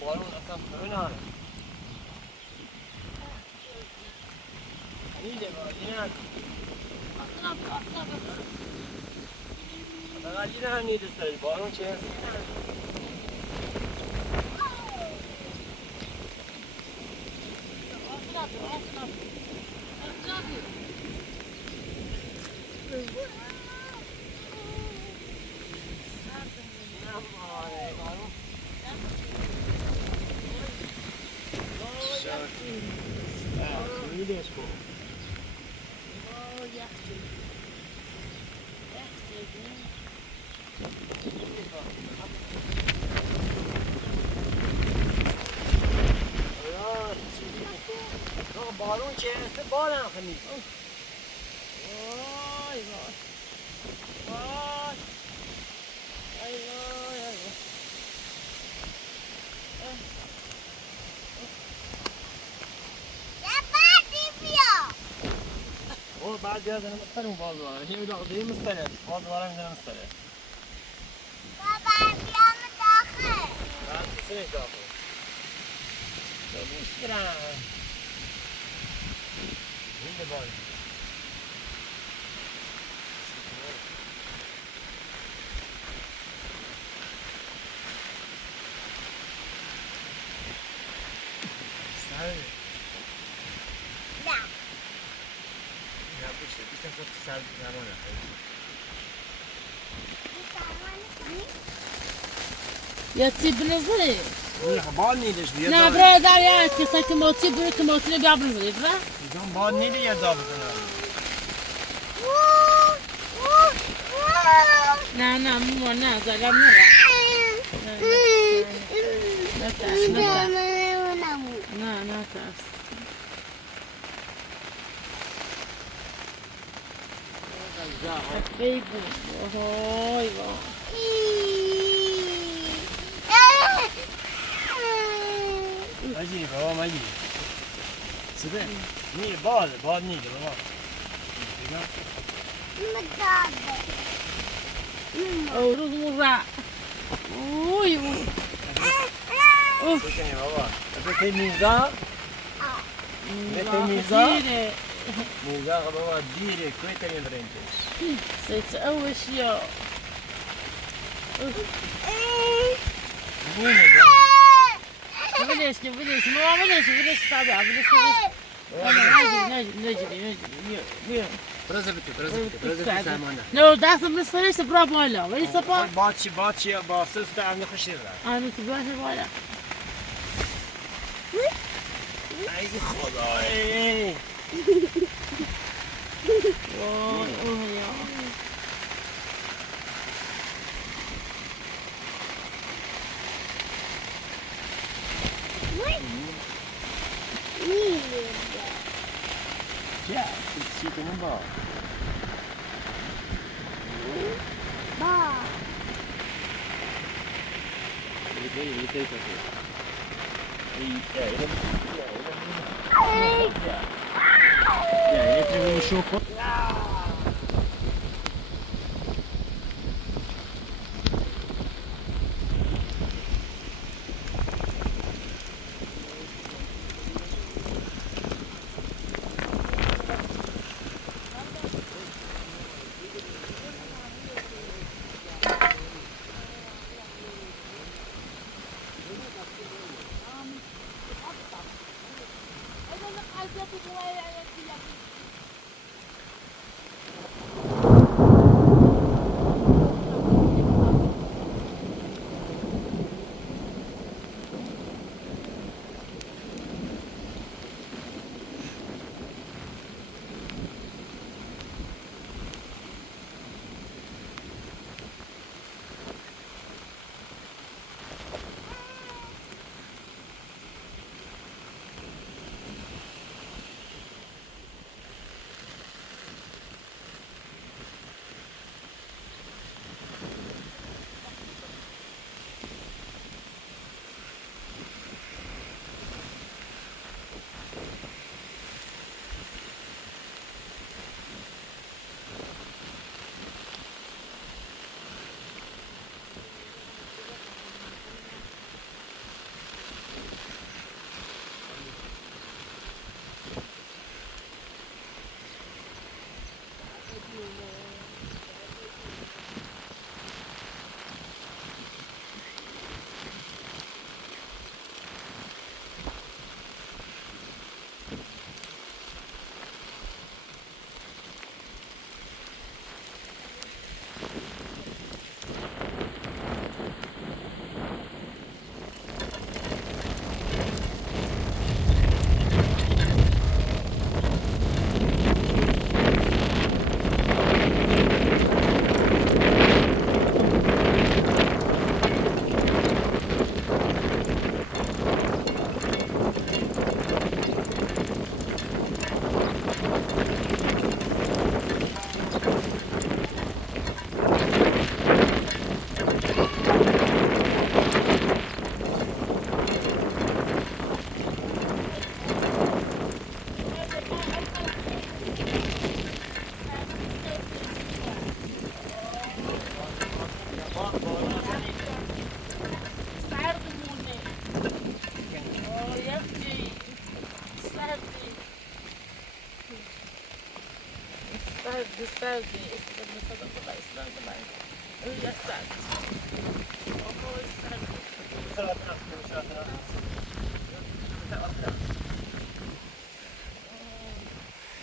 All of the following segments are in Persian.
بارون اصلا نمیاد. نیده با اینه. فقط اینه هم نیده سری بارون چه هست؟ بارون چه هست؟ بارم خمید. وای وای. وای. وای وای وای. او بعد بیاد انا مستریم باز واره. هی داغ دی مستره. باز واره میدونم مستره. بابا بیام داخل. بعد سینه داخل. تو مسترم. این باز. سال زمانه یا تی بنزلی نه بال نیدش بیاد نه برادر یا کسایی که موتی بره که موتی بیا بنزلی برا دیدم بال نیدی یا داب نه نه مو نه زلم نه نه ترس نه نه ترس خیلی وای وای ماجی بابا ماجی صدق نی باد نی بابا متعبة او روز مرة اوي اوف بکنی بابا بکنی میزا بکنی میزا میزا بابا دیره کوی ترین برنجش سيتقوش يا نینه ده بلاش ما بلاش تابع بلاش نجري برزه بتو سامانه لو داس بلاش برافو ولا ولا صبا باتشي باسس ده عم نخش انا تبغى ولا ای خدای اوه يا چه چی کنم با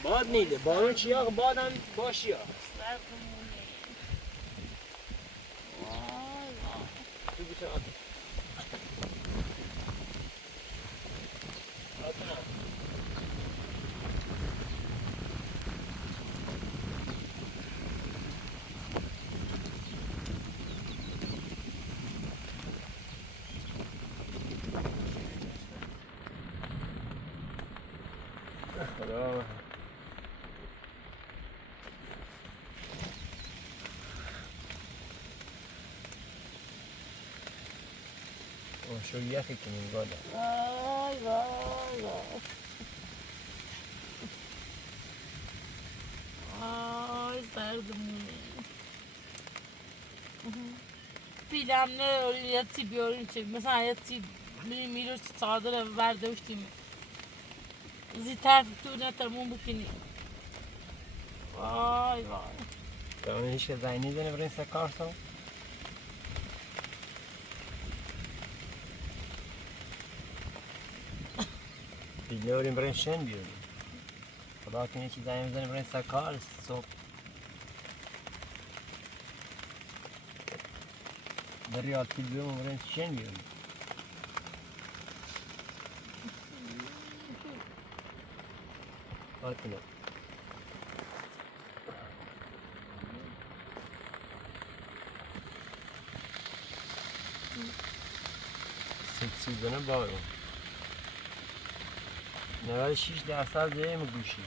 باد نیده بارون چیا بادم باشیا تو بیتون آب خدا شو یخی کنیم بالا وای وای وای آی سردمونه پیلم نه یه چی بیاریم چه مثلا یه چی میرو چادر برداشتیم زی طرف تو نترمون بکنی وای وای دارم هیچ که زنی نیزنه برای این سکار سا بیلوریم برای شن بیاریم خدا کنه چی زنی بزنه برای این سکار صبح برای آتیل بیاریم برای این شن بیاریم آتیلا سیزنه بارون 96% زیم گوشی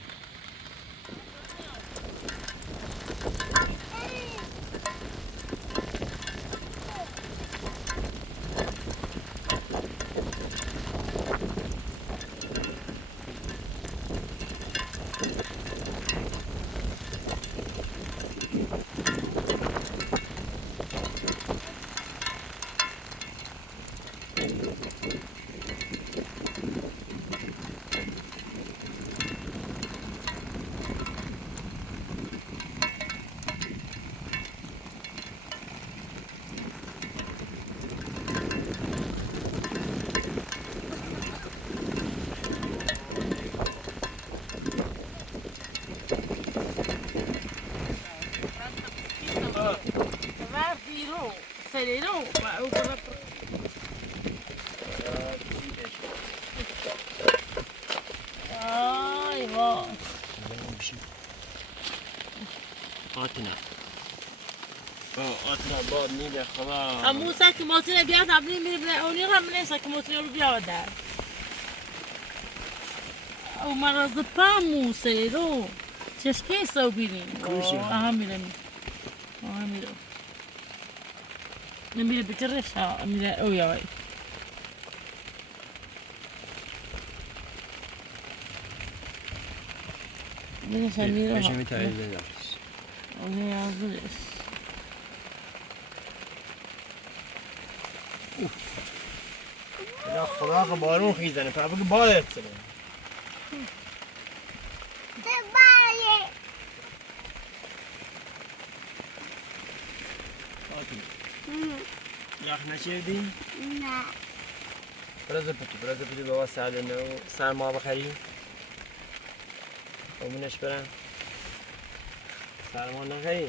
Sereno, ma è una Ay vay. آتینا آتینا باد نیده خدا امو سکماتینه بیاد ابری میره اونی هم نه سکماتینه رو بیاد در او مرز پامو سیرو چشکی سو بیریم هم میرم نمیره بترش ها میره او یای بینش هم میره بشه میتایی زدارش اونی آزورش خدا بارون خیزنه پا بگه بادت سره بله. آتینا یخ نچیردی؟ نه. برازه پتی بابا سرما بخری امونش برم سرما نخری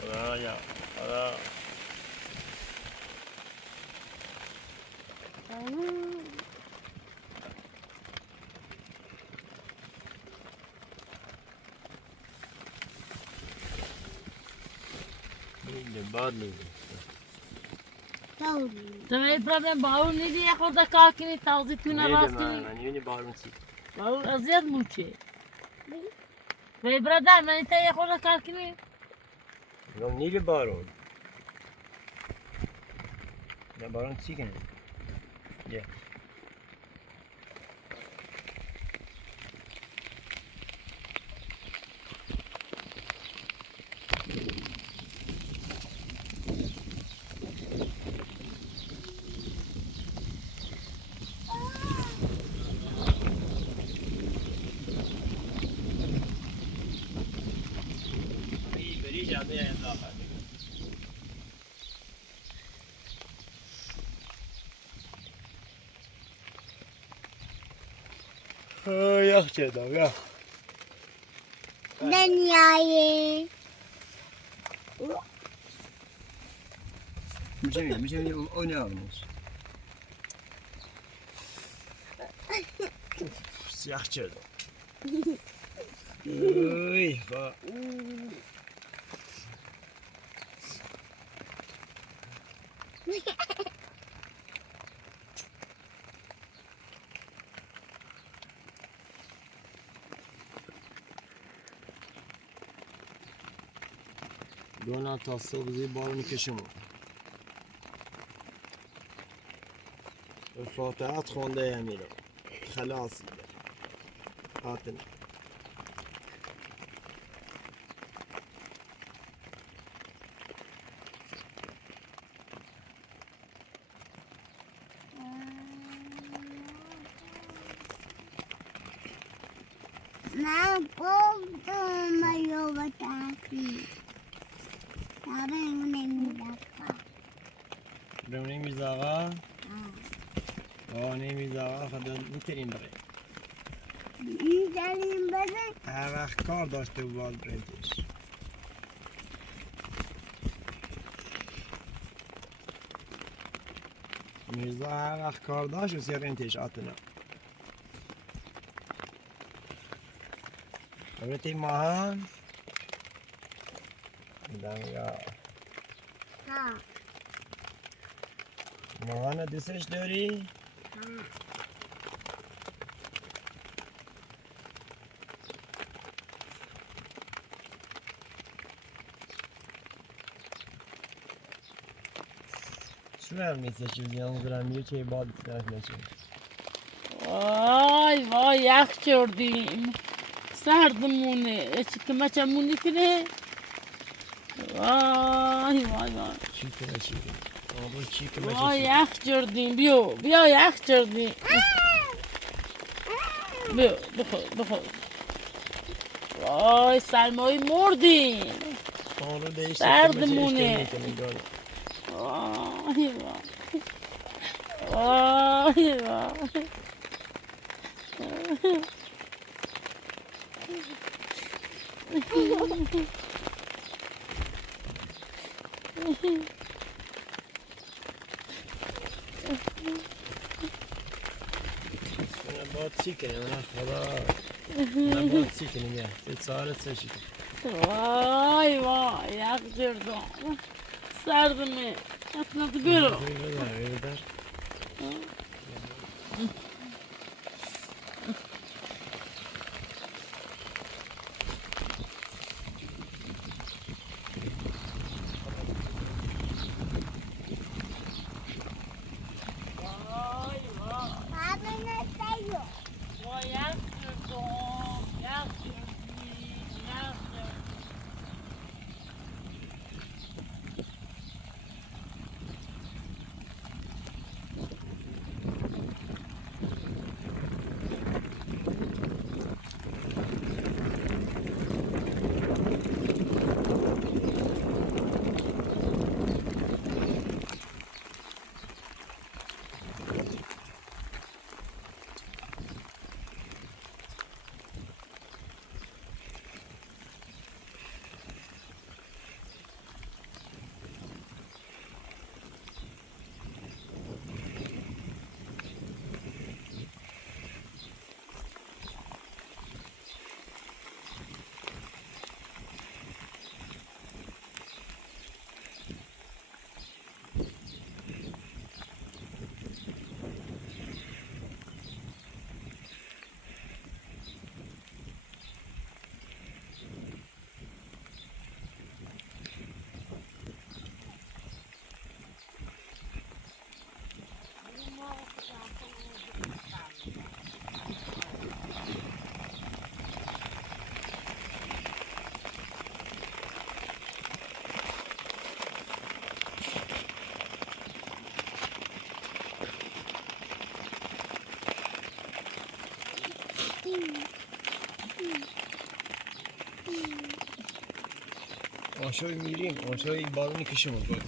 خدا یا خدا باد نیست تو می پرابلم باور نیدی یه خورده کار کنی تازه تو نراست کنی من یونی بارون سی باور اذیت موچه می برادر من تا یه خورده کار کنی گم نیل بارون نه بارون سی کنه یه یخ چه یخ نمیایی. میشه اونی آبنش یخ چه اوی با دونا تا صبح زیر بارون کشمون فاتحت خونده امیرو خلاص هاتن من گفتم مایو بتاکی تابه نمیدم برونی میزاقا میزاقا خدا میترین بره این داریم بزن هر وقت کار داشته و باز برنتش میرزا هر وقت کار داشت و سیر رنتش آتنا برتی ماهان میدم یا ها ماهان دوستش داری؟ شو میشه چیزی هم دارم میره که باد طرف نشه وای وای یخ کردیم سردمونه چمونی کنه وای وای وای چی کنه چی کنه آبو چی کنه وای یخ کردیم بیا یخ کردیم بیا بخور وای سرمایی مردیم آبو دیشه سردمونه وای وای وای باد چی کنه من خدا من باد چی کنه میاد سه ساعت سه چی وای وای یخ کردم سردمه اصلا برو آشوی میریم آشوی بالونی کشمون بود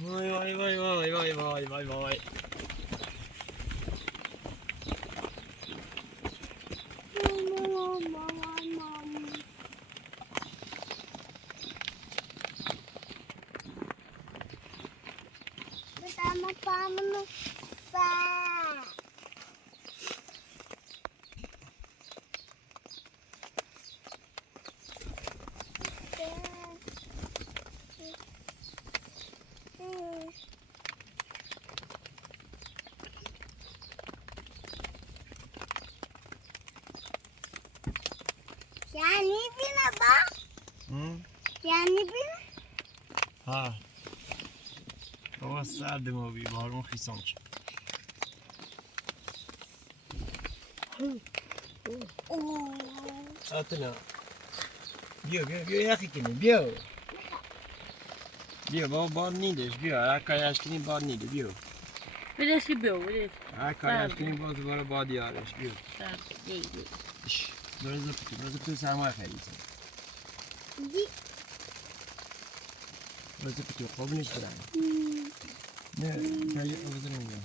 وای وای وای وای وای وای وای وای یعنی بینه با یعنی بینه ها بابا سرد ما بی بارون خیسان شد. آتنا بیا یخی کنی بیا بابا باد نیدش بیا هر کاری کنی باد نیده بیا بدش که بیو بدش هر کاری کنی باز دوباره باد یارش بیا بیا برو زبطی سرمایه خیلی برو زبطی خوب نیست برن نه کاری اوزر میگم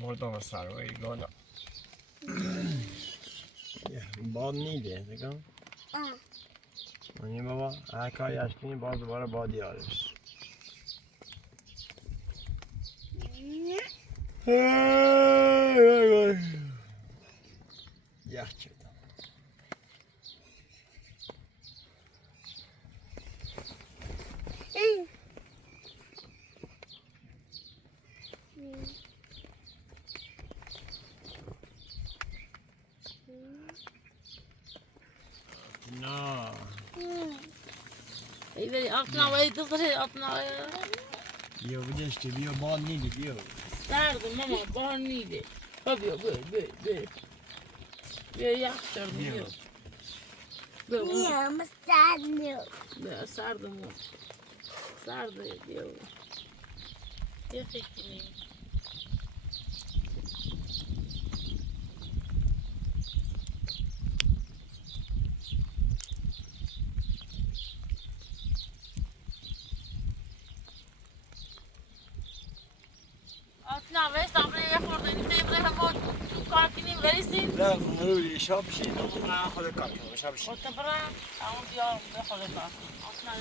مردم سروی گانا باد نیده نگم این بابا هر کاری کنی باز دوباره باد یارش یخ چیدم نه ای بری آتنا وای دختره آتنا بیا بدشتی بیا باد نیده بیا سرد ماما بار نیده بیا یخ شرم بیا میام سرد بیا سردمون سرده بیا یخی کنی آتنا وی سامره یه خورده نیده ایبره همون تو کار کنیم بریسیم لا نروی شاب شی نه خود کار کنم شاب شی خود برم همون بیا بخوره کار آتنا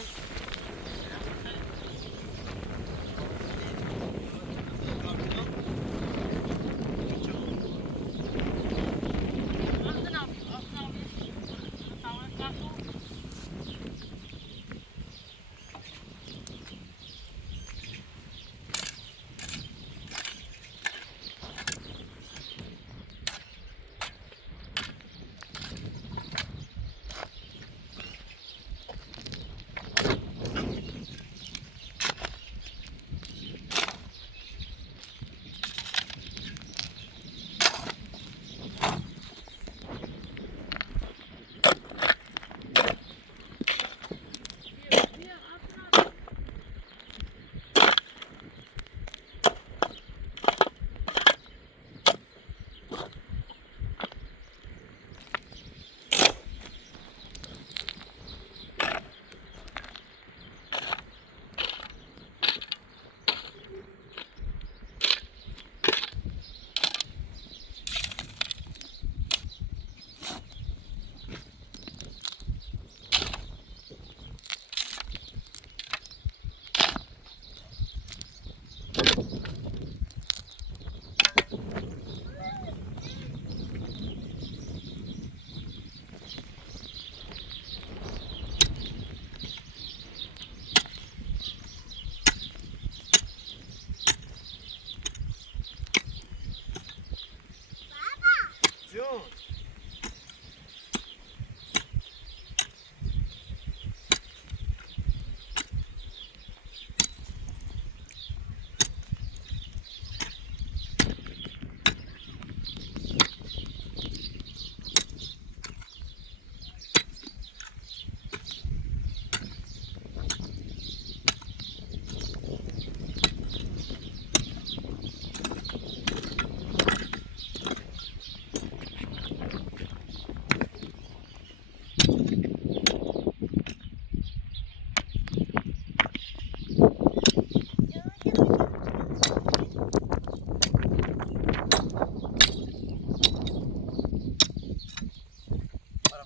جون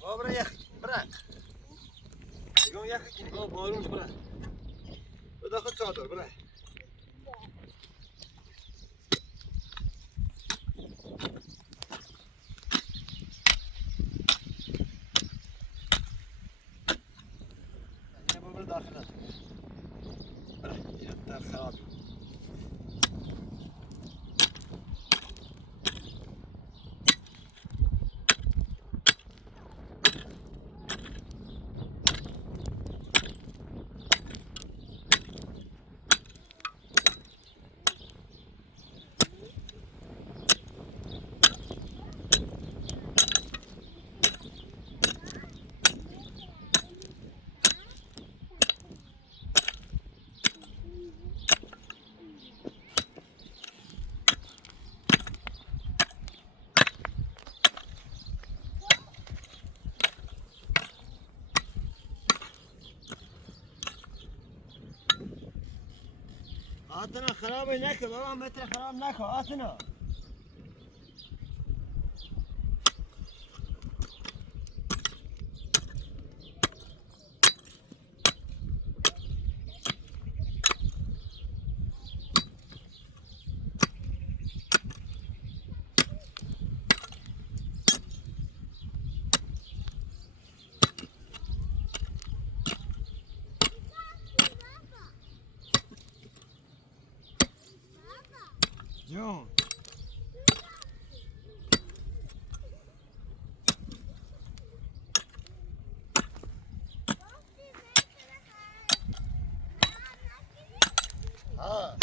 بابا برا يقوم ياخذ ما بارون برا بداخل صادر برا خرابی آتنا خرابی نکن بابا متر خراب نکن آتنا جون ها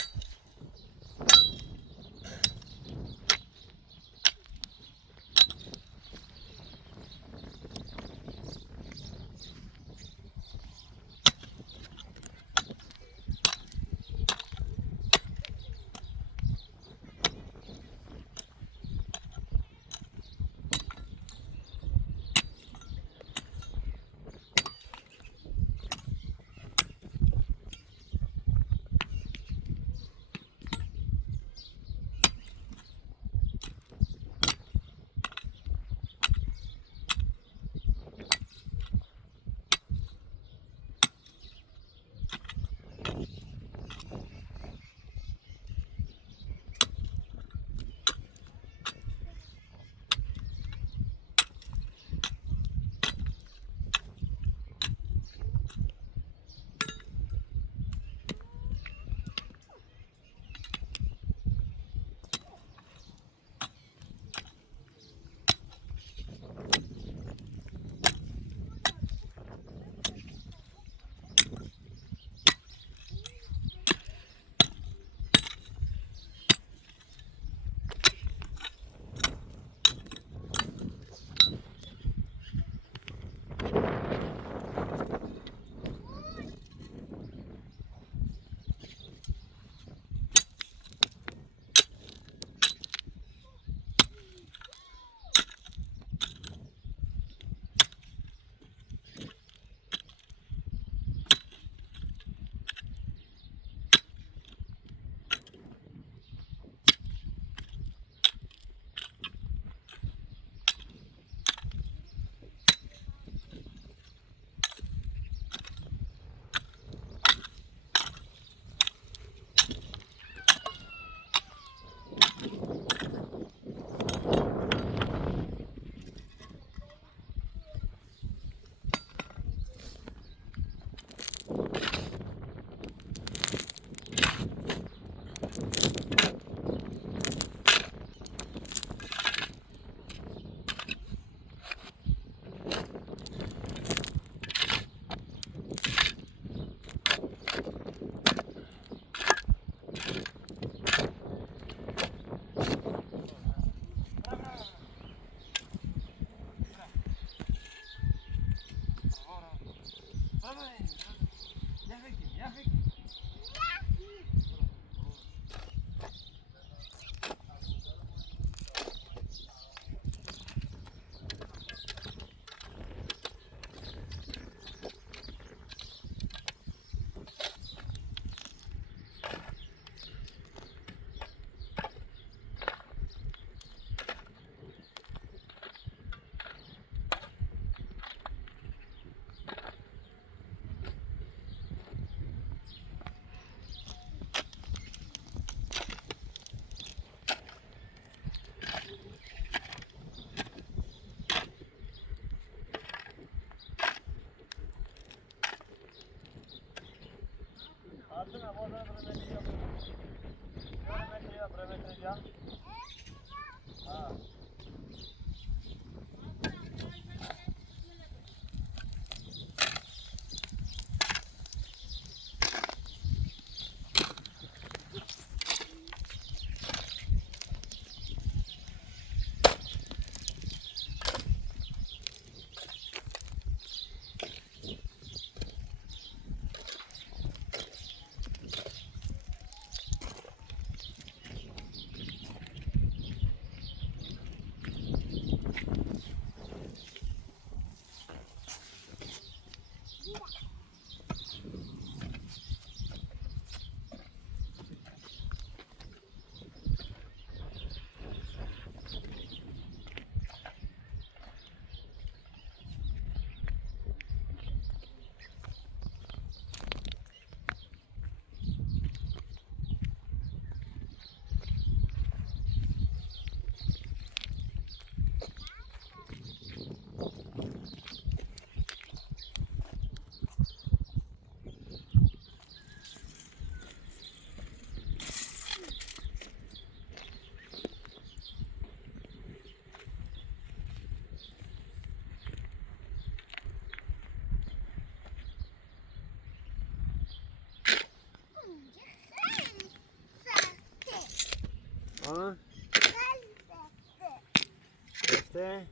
Altına bozana premetre yap. Premetre yap. Ha. Ha? Este.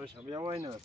Bešam, ja vojnac.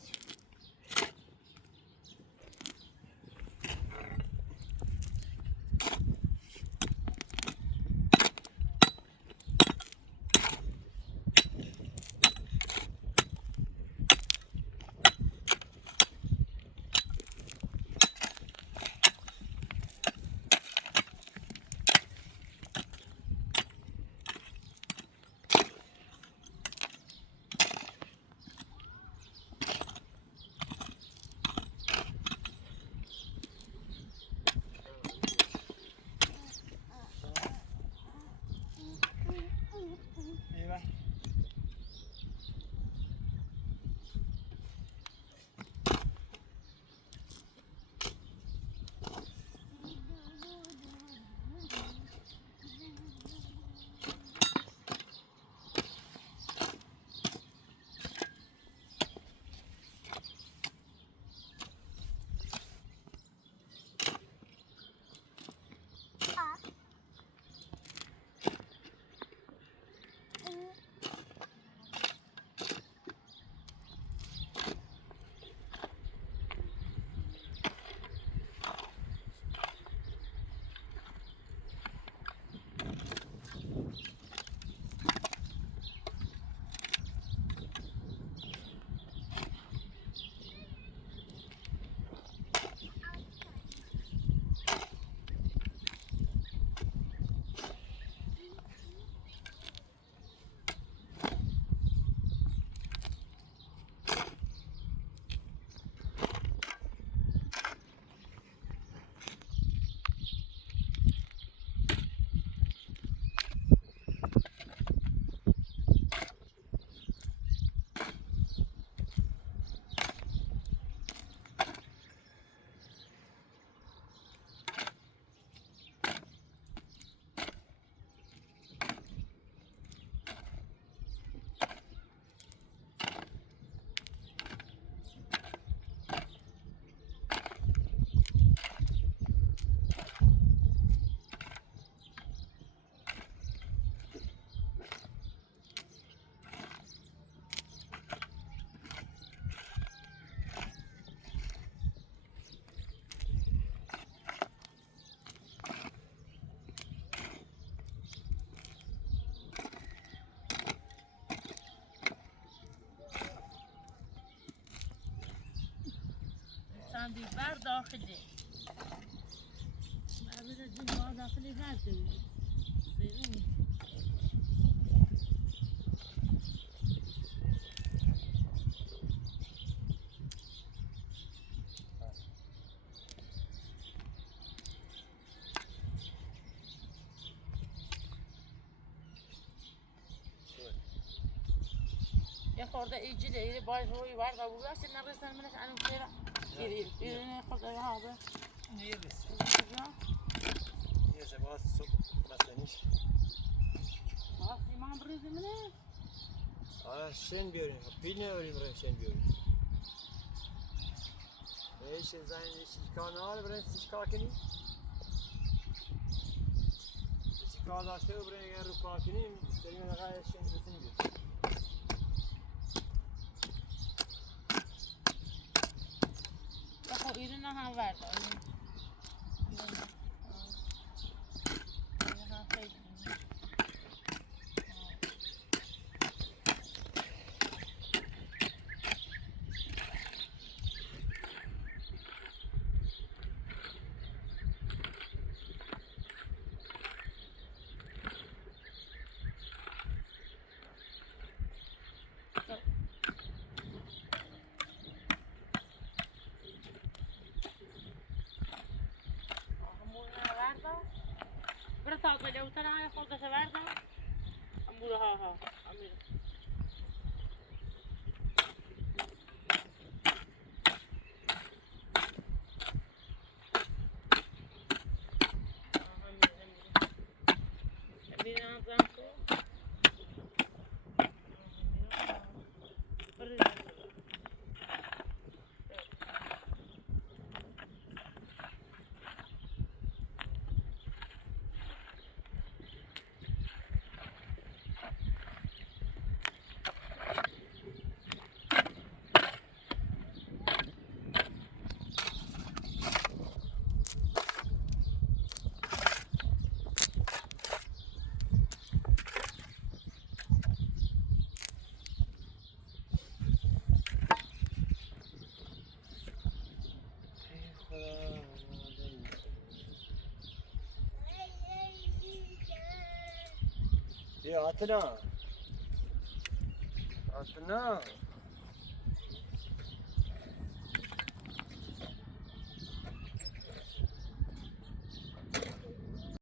سندیبر داخلی بعد جنبه داخلی برده بیرون خورده ایجی دیگه باید روی ورد و بگوش نرسن منش عنو شیرا ایرونه خورده ها به نیست کجا یه زباس صبح مثلنیش سیمان بریزی منه شن بیاریم پیل نبریم برای شن بیاریم ایش زن ایش کانال برای سیشکار کنی سیشکار داشته و برای اگر رو کار کنیم داریم نقای شن بسیم بیاریم بخو ایرونه هم ورد برای تازه جوتر های خودش ورده امبوره ها امیر امیر نازم کو يا عتنا عتنا